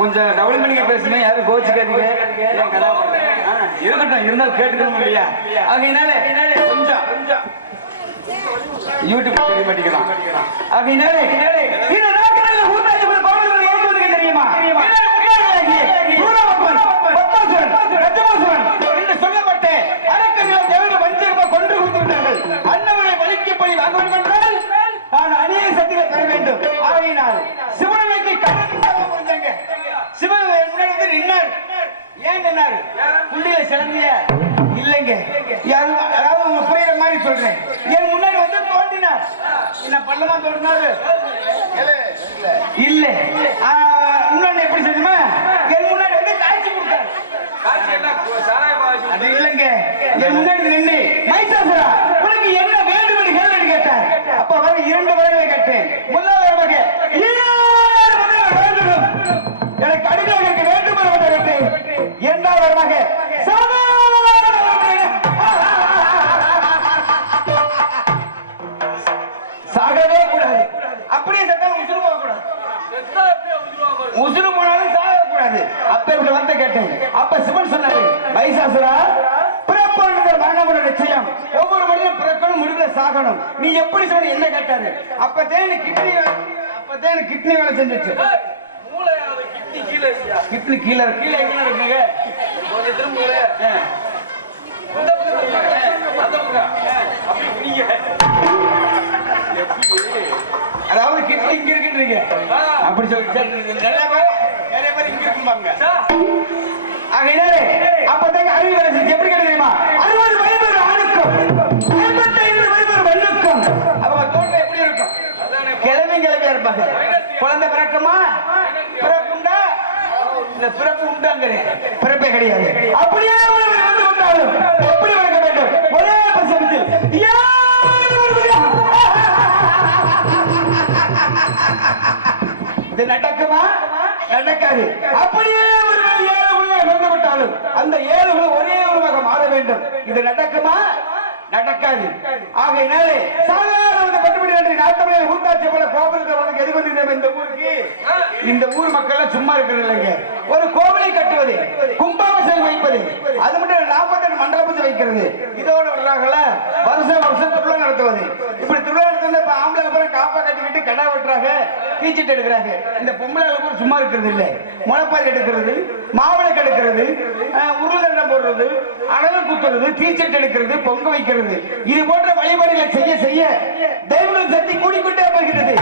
கொஞ்சம் double meaning பேசுங்க, யாரும் கோச்சுக்காதீங்க. இருக்கட்டும், இருந்தாலும் கேட்டுக்கணும் இல்லையா? ஆகையினால கொஞ்சம் யூடியூப் தெரிய மாட்டேங்கிறான். ஆகையினால இந்த நாட்களில் ஊட்டாட்சி பவுடர்கள் ஏற்படுவது தெரியுமா? என்று சொல்லப்பட்ட அரக்கர்களை தேவையான வஞ்சகமாக கொன்று குவித்துவிட்டார்கள். அன்னவரை வலிக்கு பழி வாங்க வேண்டும் என்றால் நான் அநேக சக்திகளை பெற வேண்டும். ஆகையினால் சிவனுக்கு கடந்து முடிஞ்சாங்க. சிவன் முன்னாடி வந்து நின்னார். ஏன் நின்னாரு? புள்ளியில சிறந்திய இல்லைங்க. அதாவது உங்க புரியுற மாதிரி சொல்றேன். என் முன்னாடி வந்து தோண்டினார். என்ன பள்ளமா தோண்டினாரு? இல்ல. முன்னாடி எப்படி சொல்லுமா? என் முன்னாடி வந்து காய்ச்சி கொடுத்தாரு. அது இல்லைங்க. என் முன்னாடி நின்று மைசாசுரா உனக்கு என்ன வேண்டும் என்று கேள்வி கேட்டார். அப்ப வர 2 வரங்களை கேட்டேன். முதலாவது வரமாக எனக்கு அடிமையாக இருக்க வேண்டும் என்று கேட்டேன். 2வது வரமாக சாகவே கூடாது. அப்படியே சட்டம் உசுறு போக கூடாது. உசுறு போனாலும் சாக கூடாது. அப்ப இப்படி வந்து கேட்டேன். அப்ப சிவன் சொன்னாரு, மைசாசுரா பிறப்பு மரணம் நிச்சயம். ஒவ்வொரு மனிதனும் பிறக்கணும், முடிவுல சாகணும். நீ எப்படி சொன்ன என்ன கேட்டாரு? அப்பதான் கிட்னி வேலை செஞ்சிச்சு. கிட்னி கீழே கீழே இருக்குங்க. அதாவது கிட்னி இங்க இருக்குன்றீங்க. அப்படி சொல்லி நிறைய பேர் இங்க இருக்கும்பாங்க. ஆகையினாலே அப்பதாங்க அறிவு வேலை செஞ்சு எப்படி கிடைக்குமா? 60 வயது ஒரு ஆணுக்கும் 55 வயது ஒரு பெண்ணுக்கும் அவங்க தோட்டம் எப்படி இருக்கும்? கிழமையா இருப்பாங்க. குழந்தை பிறக்குமா? பிறக்கும்டா. இந்த பிறப்பு உண்டாங்கிறேன், பிறப்பே கிடையாது. அப்படியே வந்து கொண்டாலும் எப்படி வளர்க்க வேண்டும்? ஒரே பசத்தில் இது நடக்குமா? நடக்காது. அப்படியே ஒரு 7 இழந்துவிட்டாலும் அந்த 7 ஒரே உருவாக மாற வேண்டும். இது நடக்குமா? நடக்காது. ஆகையினாலே சாதாரண பட்டுவிட நாட்டமையில் ஊட்டாட்சி போல கோபுரத்தை வந்து எது வந்திருந்தோம் இந்த ஊருக்கு. இந்த ஊர் மக்கள் சும்மா இருக்கிறது இல்லைங்க. ஒரு கோவிலை கட்டுவது, கும்பாபிஷேகம் வைப்பது, அது மட்டும் 48 மண்டபத்தை வைக்கிறது. இதோடு வர்றாங்கள வருஷம் திருவிழா நடத்துவது. இப்படி திருவிழா நடத்துவது இப்ப ஆம்பளை அப்புறம் காப்பா கட்டிக்கிட்டு கடை வெட்டுறாங்க, கீச்சிட்டு எடுக்கிறாங்க. இந்த பொம்பளை கூட சும்மா இருக்கிறது இல்லை. முளைப்பாரி எடுக்கிறது, மாவிளக்கு எடுக்கிறது, உருளதண்டம் போடுறது, அழகு குத்துறது, தீச்சட்டு எடுக்கிறது, பொங்க வைக்கிறது. இது போன்ற வழிபாடுகளை செய்ய செய்ய தெய்வங்கள் சக்தி கூடிக்கொண்டே போகிறது.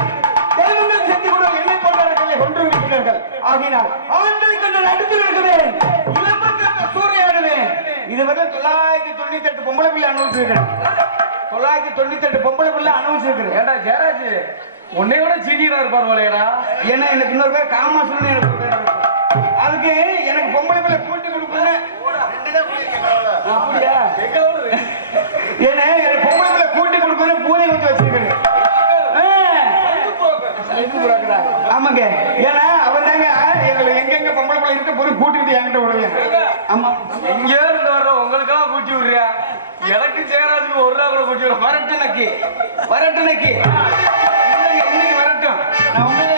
தெய்வங்கள் சக்தி கூட என்னை போன்றவர்களை கொண்டு விடுகிறார்கள். ஆகினால் ஆண்களை கொண்டு நடுத்து நிற்கிறேன், இளம்பெண்களுக்கு சூறையாடுவேன். இதுவரை 998 பொம்பளை பிள்ளை அனுபவிச்சிருக்கிறேன். 998 பொம்பளை பிள்ளை அனுபவிச்சிருக்கிறேன். ஏண்டா ஜெயராஜ் உன்னை விட சீனியரா இருப்பார் போலையடா. ஏன்னா எனக்கு இன்னொரு பேர் காமாசுன்னு எனக்கு அதுக்கு எனக்கு பொம்பளை பிள்ளை கூட்டி கொடுப்பேன். அப்படியா? ஏன்னா எனக்கு பொம்பளை பிள்ளை கூட்டி கொடுப்பேன் பூனை வச்சு வச்சிருக்கேன். ஆமாங்க. ஏன்னா அவன் தாங்க எங்க பொம்பளை பிள்ளை இருக்க போய் கூட்டிட்டு என்கிட்ட விடுவேன். ஆமா, எங்க இருந்து வர்ற உங்களுக்கெல்லாம் கூட்டி விடுறியா? எனக்கு சேராதுக்கு 1 ரூபா கூட கூட்டி விட. வரட்டுனக்கு இன்னைக்கு வரட்டும். நான் உங்களை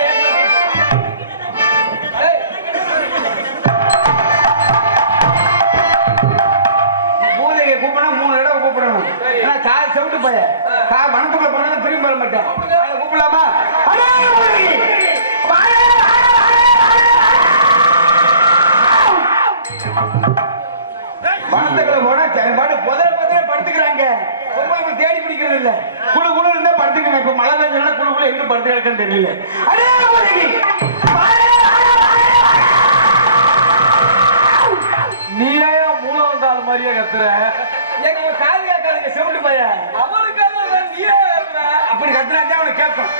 பூதையை கூப்பிடா 3 தடவை கூப்பிடணும். ஏன்னா காய் செவிட்டு போய மனத்துக்குள்ள போனா திரும்பி வர மாட்டேன். கூப்பிடலாமா? பணத்துக்குள்ள போனா பாடு படுத்துக்கிறாங்க. தேடி பிடிக்கிறது இல்ல. குழு குழு இருந்தா படுத்துக்கணும். இப்ப மழை பெஞ்சா குழு குழு எங்க படுத்து கிடக்குன்னு தெரியல. நீயே மூளை வந்தால் மாதிரியே கத்துற. எங்க காது கேட்காதுங்க செவிட்டு பைய. அவனுக்காக நீயே அப்படி கத்துறாங்க அவனுக்கு கேட்கும்.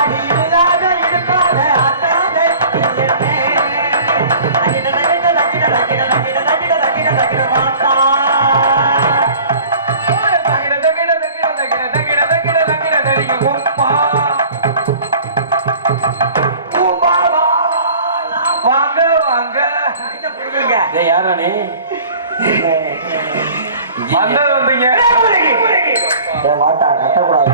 அடி இல்லாத இருக்காத அத்தாதே போட்டுருங்க. யாரா நீ வந்தீங்க? வாட்டா கட்டக்கூடாது.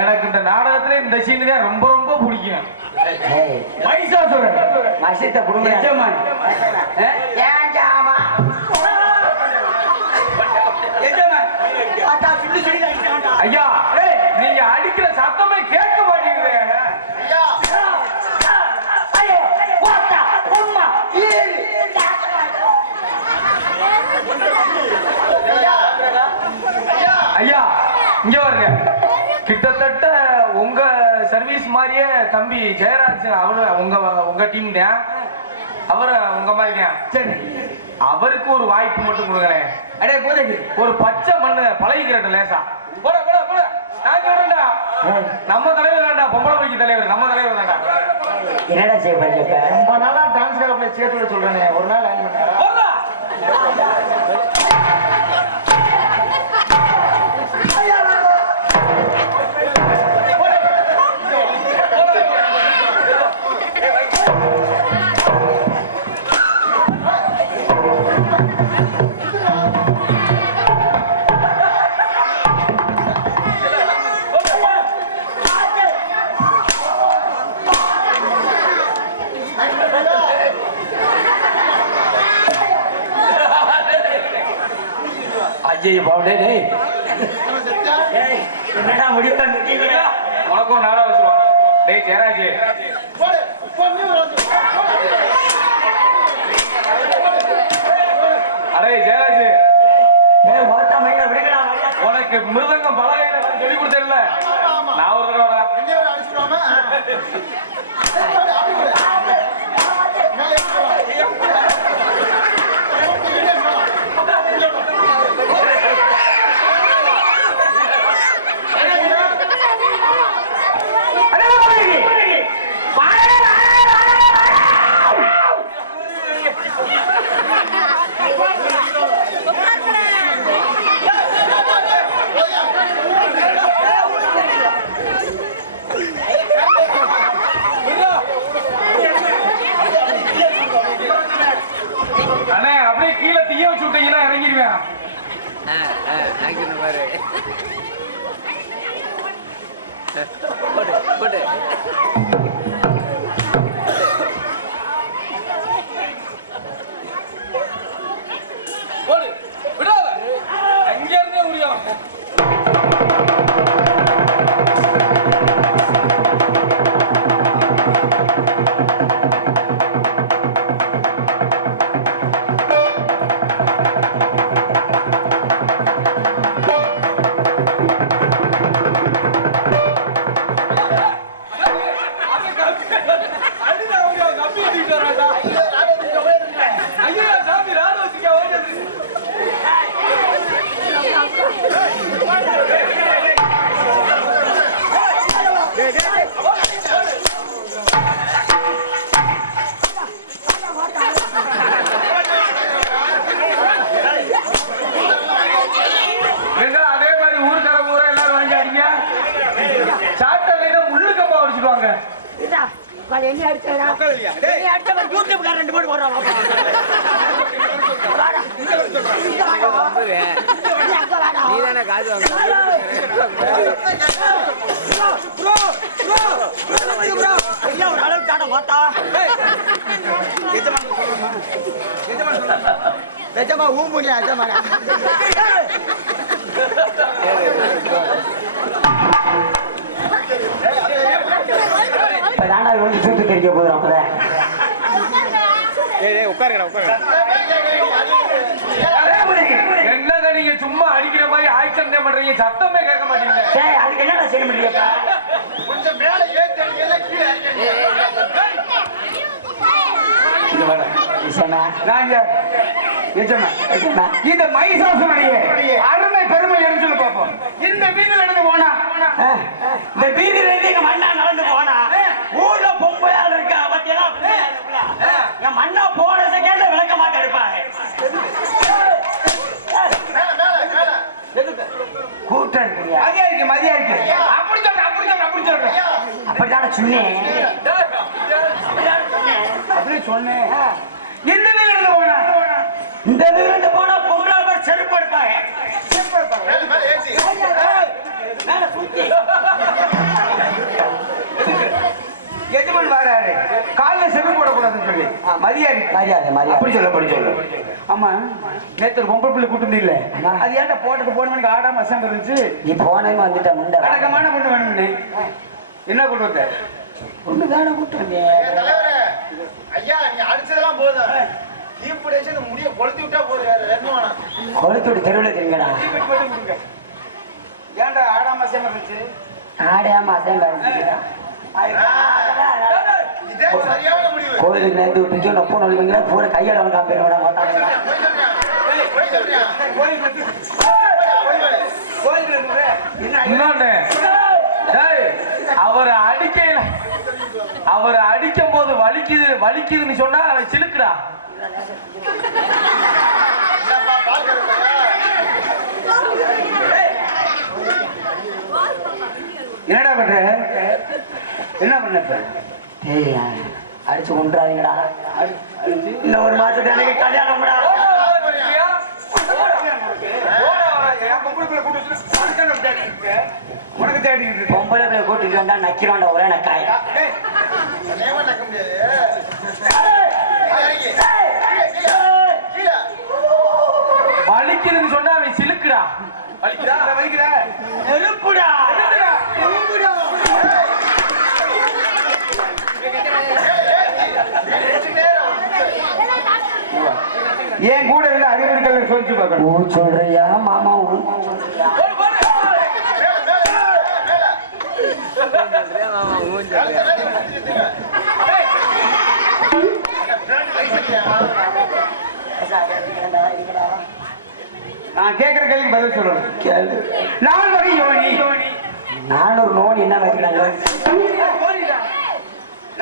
எனக்கு இந்த நாடகத்துல இந்த சீன் தான் ரொம்ப ரொம்ப பிடிக்கும். மைசாசுரன் மசித்த குடும்ப எஜமான். ஐயா நீங்க அடிக்கிற சத்தமே கேட்க மாட்டேங்குது. ஐயா இங்க வருங்க. கிட்டத்தட்ட உங்க சர்வீஸ் மாதிரியே தம்பி ஜெயராஜ் அவரு உங்க டீம் தான். அவரு உங்க மாதிரி தான். சரி அவருக்கு ஒரு வாய்ப்பு மட்டும் கொடுக்குறேன். அடே போதைக்கு ஒரு பச்சை மண்ணு பழகிக்கிறட்ட லேசா போட போட போட. நான் சொல்றேன்டா நம்ம தலைவர் வேண்டா, பொம்பளை பைக்கு தலைவர் நம்ம தலைவர் வேண்டா. என்னடா செய்ய போறீங்க? ரொம்ப நாளா டான்ஸ் கிளப்ல சேர்த்து சொல்றேனே, ஒரு நாள் ஆன் பண்ணாரா? என்னடா முடிவு உனக்கும் நாடா வச்சிருவோம். டேய் ஜெயராஜ் அரே ஜெயராஜ் உனக்கு மிருதங்கம் பலகையில சொல்லி கொடுத்தேன்ல, நான் ஒரு தடவை கீழே தீய வச்சு விட்டீங்கன்னா இறங்கிடுவேன். விடாத அங்கே இருந்தே முடியும். சூத்து தெரிக்க போதும். என்னங்க நீங்க சும்மா அடிக்கிற மாதிரி ஆக்சன் பண்றீங்க, சத்தமே கேட்க மாட்டீங்க. அதுக்கு என்னடா செய்ய முடியும்? கொஞ்சம் மேல இந்த மைசாசுடைய அருமை பெருமை என்று சொல்லி பார்ப்போம். இந்த வீதியில் நடந்து போனா, இந்த வீதியில இருந்து எங்க மண்ணா நடந்து போனா ஊர்ல பொம்பையால் இருக்கா பத்தியெல்லாம் என் மண்ணா போன செகண்ட்ல விளக்க சொன்னேன். அப்படி சொன்னேன். எந்த வீடு போனா இந்த வீடு போனா பொம்பளை செருப்பு எடுப்பாங்க. மேல சுத்தி எஜமான் வராரு, காலைல செருப்பு போடக்கூடாதுன்னு சொல்லி மரியாதை அப்படி சொல்ல. ஆமா, நேத்து ஒரு பொம்பளை பிள்ளை கூட்டு இல்ல, அது ஏன்டா போட்டுட்டு போன ஆடாம அசம்பு இருந்துச்சு. நீ போனே வந்துட்ட முண்டை அடக்கமான பொண்ணு வேணும்னு என்ன கொண்டு வந்த? ஒண்ணு தானே கூட்டு வந்தேன். ஐயா நீ அடிச்சதெல்லாம் போதும், தீப்பு அடிச்சு அந்த முடிய கொளுத்தி விட்டா போதும். கொளுத்து விட்டு தெருவில் தெரியுங்கடா. ஏன்டா ஆடாம அசம்பு இருந்துச்சு? ஆடையாம அசைன் பாருங்க. இதே சரியான முடிவு. கோயிலுக்கு நேர்ந்து விட்டு நொப்ப நொழிவீங்களா பூரா கையால் வந்து காப்பிடுவோம். இன்னொன்னு, அவரை அடிக்கும் போது வலிக்குதுன்னு சொன்னா அவன் சிலுக்குடா. என்னடா பண்ற? என்ன பண்ண? அடிச்சு கொண்டுறாதீங்கடா. இன்னும் ஒரு மாசத்துக்கு எனக்கு கல்யாணம். உனக்கு தேடி பொம்பளை பிள்ளை கூட்டிட்டு வந்தா நக்கிறோண்டா ஒரே நக்காய். நக்க முடியாது. வலிக்குதுன்னு சொன்னா அவன் சிலுக்குடா. வலிக்குதா? நெருப்புடா. ஏன் கூட இருந்து அறிவுறுத்தல் சொல்லிச்சு பார்க்கணும். சொல்றியா மாமா? நான் கேட்கிற கேள்விக்கு பதில் சொல்லணும். கேளு. 4 வகை யோனி. 400 நோடி என்ன வைக்கிறாங்க?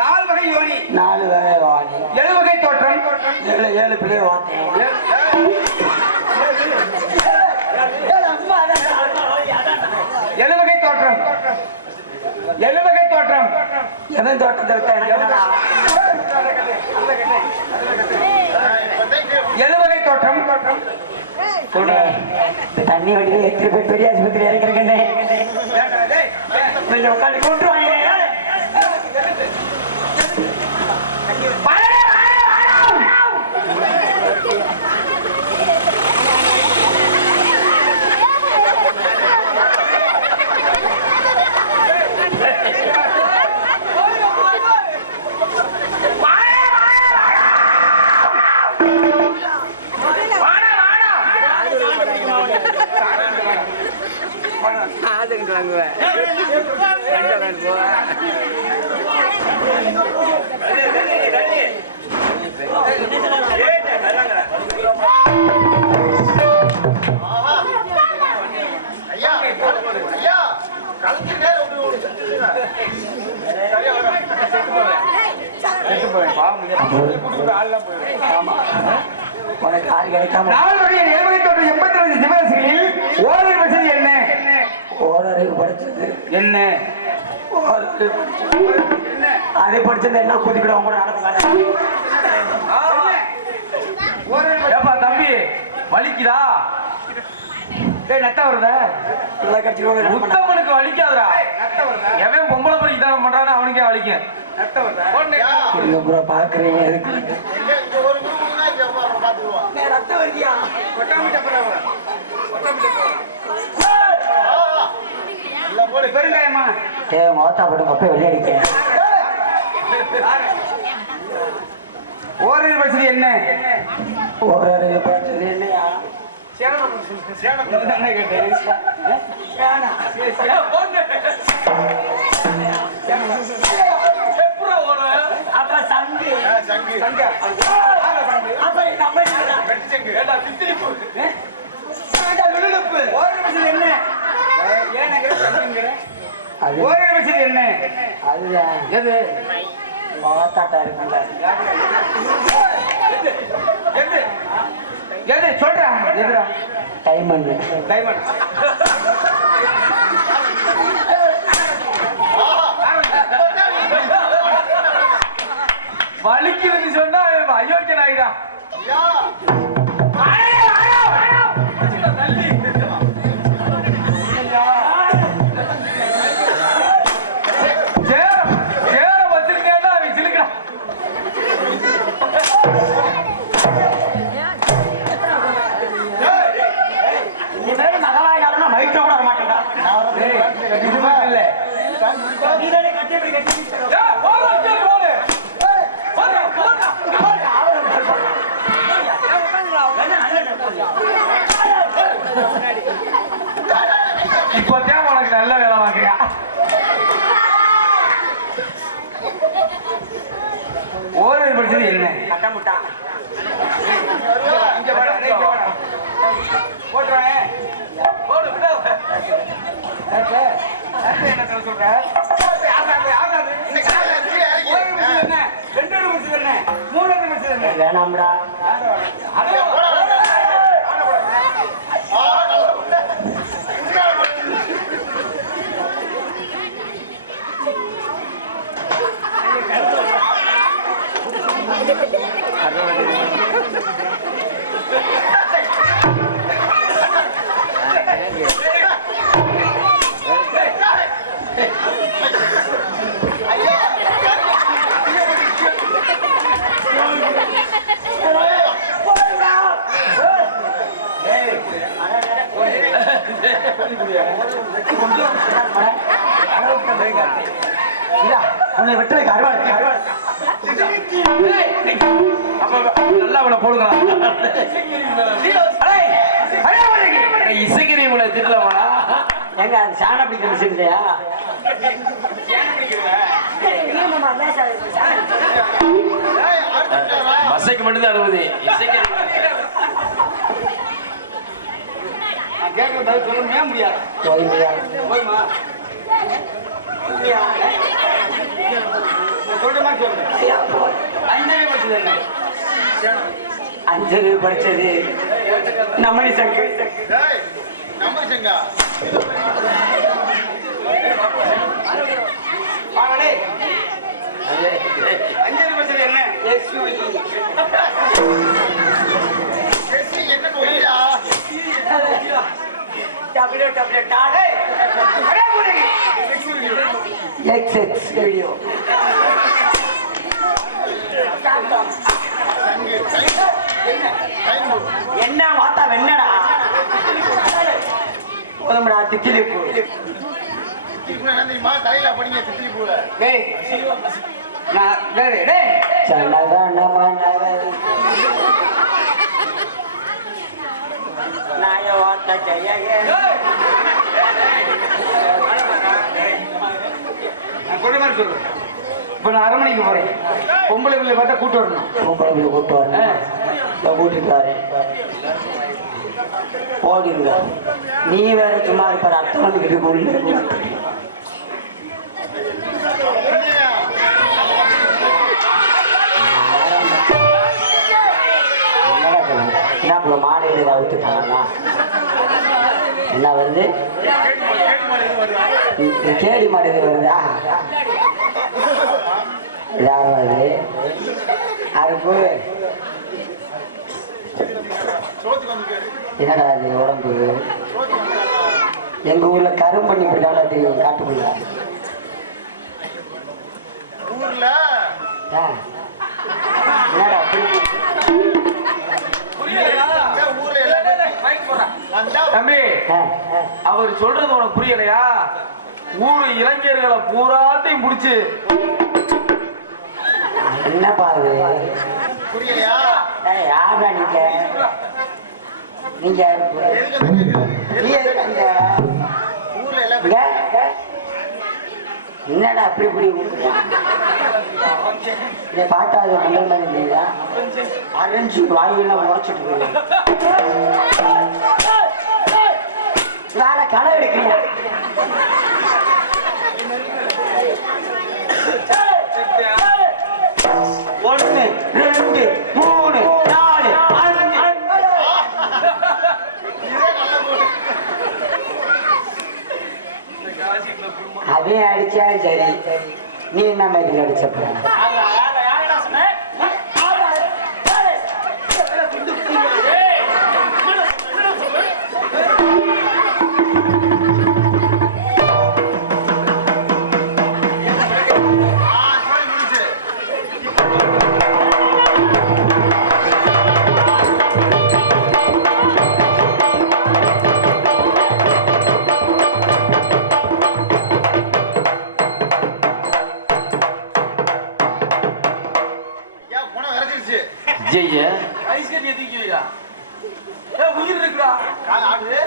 4 வகை யோனி. 4 வகை வாணி. 7 வகை தோற்றம். 7 பிள்ளைய வார்த்தை. 7 வகை தோற்றம். 7 வகை தோற்றம். எவன் தோட்டத்தை விட்டா எனக்கு 7 வகை தோற்றம். தண்ணி வண்டி எத்தனை பேர் பெரிய ஆஸ்பத்திரி இறக்கிறேன். கொஞ்சம் உட்காந்து கொண்டு வாங்க. ஐயா ஐயா கலந்து நேரம் உனக்கு ஆள் கிடைக்காம 4 வகை 7 வகை தோற்றம் 82 சிவராசிகளில் ஓரிரு வசதி என்ன? ஓரறிவு படிச்சது என்ன? அதை படிச்சது என்ன குதிக்கிடும் கூட நடத்துவாங்க. ஏப்பா தம்பி, வலிக்குதா? நட்ட வருதா? உத்தமனுக்கு வலிக்காதுடா. எவன் பொம்பளை பறிக்கு தான் பண்றானோ அவனுக்கே வலிக்கும். பாக்குறீங்க எதுக்கு? ஒரு பார்த்துக்குவோம். பெருங்காயமா? மோத்தா போட்டு கப்பை வெளியடிக்க. ஓரிரு வசதி என்ன? ஓரறிவு படிச்சது என்னையா? அப்ப சங்கு என்ன? அதுதான் எது? மோத்தாட்டா இருக்குல்ல. எது சொல்றா? எதுடா? டைமண்ட். டைமண்ட். வலிக்குதுன்னு சொன்னா அயோக்கியன் ஆயிடா. ஐயா தள்ளி சேர வச்சிருக்கேன்னா அவன் சிலுக்கிறான். மகளாயாலும் வயிற்று கூட வர மாட்டேங்க. இது மட்டும் இல்ல. இப்போதான் உனக்கு நல்ல வேலை வாங்கியா. ஓரல் படிச்சது என்ன? கட்டமுட்டா இங்க வாடா, இங்க வாடா. போட்டுறேன். போடு, விடு. என்ன சொல்ற? ஆகாது. இந்த காலை கீழே இறக்கி. ஒரு நிமிஷம் என்ன? 2 நிமிஷம் என்ன? 3 நிமிஷம் என்ன? வேணாம்டா. அதோ உன்னை விட்டுறதுக்கு அறுவாள் நல்லா அவனை போடுகிறான். இசைக்கிறீங்களா திட்டலமாடா? எங்க அது சாண பிடிக்கிற மிஷின் இல்லையா? மசைக்கு மட்டும்தான் 60. இசைக்கிறீங்க நான் கேட்கிற பதில் சொல்லணுமே முடியாது. போய்மா சொல்றமா சொல்லு. 5 நிமிஷம் என்ன? அஞ்சலி படிச்சது நம்மளி சங்கு. டேய் நம்ம செங்கா வாங்கடே. 5 நிமிஷம் என்ன? பேசி என்ன போறியா XX வீடியோ. என்ன மாத்தா வெண்ணடா போதும்டா திக்கிலி பூ. என்ன தெரியுமா தலையில படிங்க திட்டி பூல டேய் நான் டேய் டேய் நாய வார்த்தை ஜெய நான் சொல்ற மாதிரி சொல்லு. இப்ப நான் அரண்மனைக்கு போறேன். பொம்பளை பிள்ளை பார்த்தா கூட்டு வரணும். பொம்பளை கூட்டு வரேன். கூட்டிட்டாரு ஓடிங்க. நீ வேற சும்மா இருப்பாரு. அத்தனை இருக்கு என்ன மாடு அவுத்துட்டாங்களா? என்ன வருது? கேடி மாடு வருதா? யார் வருது? அதுக்கு என்னடா அது உடம்பு? எங்க ஊர்ல கரும்பண்ணி இப்படிதான் அது காட்டுக்குள்ள ஊர்ல என்னடா அப்படி? ஊர்ல எல்லாம் தம்பி, அவர் சொல்றது உனக்கு புரியலையா? ஊரு இளைஞர்களை பூராத்தையும் முடிச்சு என்ன பாரு புரியலையா? யாரா நீங்க? நீங்க ஊர்ல எல்லாம் என்னடா அப்படி இப்படி இதை பார்த்தா அது மண்டல் மாதிரி இருந்தீங்களா? அரைஞ்சு வாயுலாம் உரைச்சிட்டு போயிடும். வேற கடை எடுக்கல. ஒண்ணு 2 3 4 5 அதே அடிச்சா சரி. நீ என்ன மாதிரி அடிச்சப்ப ஜெய்ய ஐஸ் கட்டியை தூக்கி வைடா. உயிர் இருக்குடா. கால் ஆடுது.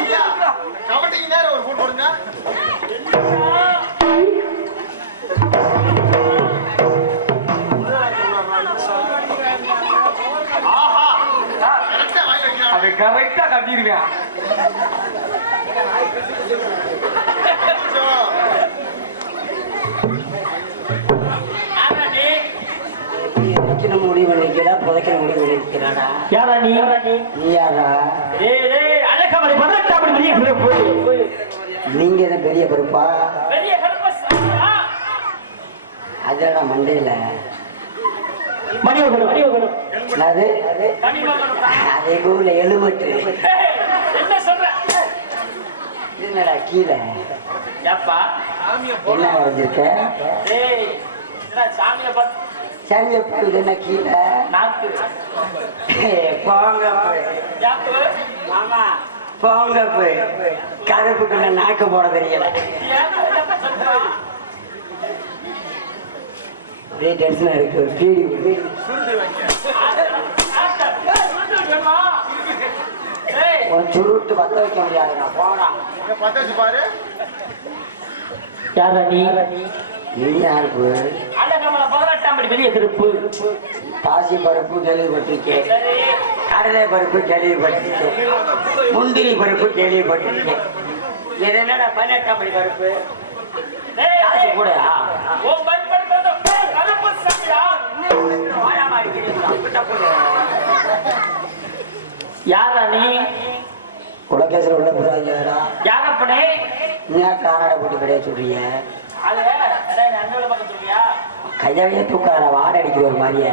ஐயா, கபடிக்கு நேரம் ஒரு போட்டு போடுங்க. ஆஹா, கரெக்டா வாங்கி வைக்கிறான். அதை கரெக்டா கட்டிடுவேன். வைக்கணும் முடிவு பண்ணிக்கிறா, புதைக்கிற முடிவு பண்ணிக்கிறாடா. யாரா நீ? நீ யாரா? டேய் டேய் அழகமணி 18 மணி வெளிய போய். நீங்க என்ன பெரிய பொறுப்பா? வெளிய கடுப்பஸ். அதடா மண்டையில மணி ஓகணும். அது மணி ஓகணும். அதே ஊர்ல எழுபட்டு என்ன சொல்ற? என்னடா கீழே ஏப்பா என்ன வரைஞ்சிருக்க? டேய் என்ன சாமியை பார்த்து சனிய போகுது என்ன கீழே? நாக்கு போங்க போய். யாப்பு மாமா போங்க போய். கருப்புக்குள்ள நாக்கு போட தெரியல. ஒரே டென்ஷனா இருக்கு. பீடி ஒரு சுருட்டு பத்த வைக்க முடியாதுண்ணா. போனா பத்த வச்சு பாரு. யாரா நீ? நீ யாருக்கு? அழகமலை 18 மணி வெளிய திருப்பு. பாசி பருப்பு கேள்விப்பட்டிருக்கேன், கடலை பருப்பு கேள்விப்பட்டிருக்கேன், முந்திரி பருப்பு கேள்விப்பட்டிருக்கேன். இது என்னடா 18 மணி பருப்பு? காசு கூட யாரா நீ? குலகேசர் உள்ள போறாங்கடா. யாரப்பனே? நீ காராட போட்டு கிடையாது சொல்றீங்க. அது அண்ணோட பக்கம் சொல்றியா? கையாவே தூக்காத வாடை அடிக்கிற ஒரு மாதிரியே.